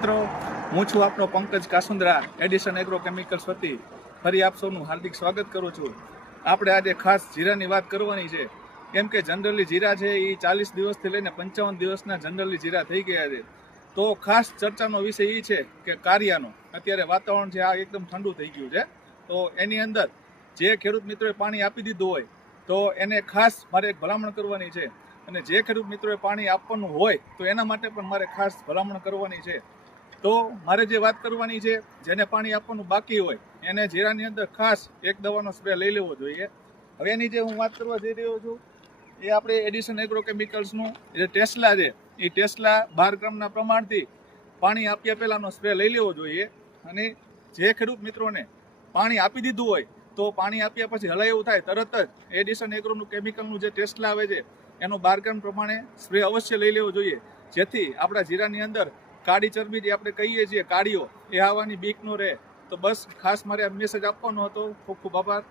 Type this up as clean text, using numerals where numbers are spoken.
મિત્રો, હું છું આપનો Pankaj Kasundra, addition agro chemicals વતી ફરી આપ સૌનું હાર્દિક સ્વાગત કરું છું. આપણે આજે ખાસ જીરાની વાત કરવાની છે, કેમ કે જનરલી જીરા છે એ 40 દિવસથી લઈને 55 દિવસના જનરલી જીરા થઈ ગયા છે. તો ખાસ ચર્ચાનો વિષય એ છે કે કારિયાનો અત્યારે વાતાવરણ છે આ એકદમ ઠંડુ થઈ ગયું છે, તો એની અંદર જે ખેડૂત મિત્રોએ પાણી આપી દીધું હોય તો એને ખાસ મારે એક ભલામણ કરવાની છે, અને જે ખેડૂત મિત્રોએ પાણી આપવાનું હોય તો એના માટે પણ મારે ખાસ ભલામણ કરવાની છે. તો મારે જે વાત કરવાની છે, જેને પાણી આપવાનું બાકી હોય એને જીરાની અંદર ખાસ એક દવાનો સ્પ્રે લઈ લેવો જોઈએ. હવે એની જે હું વાત કરવા જઈ રહ્યો છું એ આપણે એડિશન એગ્રો કેમિકલ્સનું જે ટેસ્લા છે એ ટેસ્લા 12 ગ્રામના પ્રમાણથી પાણી આપ્યા પહેલાંનો સ્પ્રે લઈ લેવો જોઈએ. અને જે ખેડૂત મિત્રોને પાણી આપી દીધું હોય તો પાણી આપ્યા પછી હલાય એવું થાય તરત જ એડિશન એગ્રોનું કેમિકલનું જે ટેસ્લા આવે છે એનો 12 ગ્રામ પ્રમાણે સ્પ્રે અવશ્ય લઈ લેવો જોઈએ, જેથી આપણા જીરાની અંદર કાળી ચરબી જે આપણે કહીએ છીએ કાળીઓ એ આવવાની બીક ન રહે. તો બસ ખાસ મારે આ મેસેજ આપવાનો હતો. ખૂબ ખૂબ આભાર.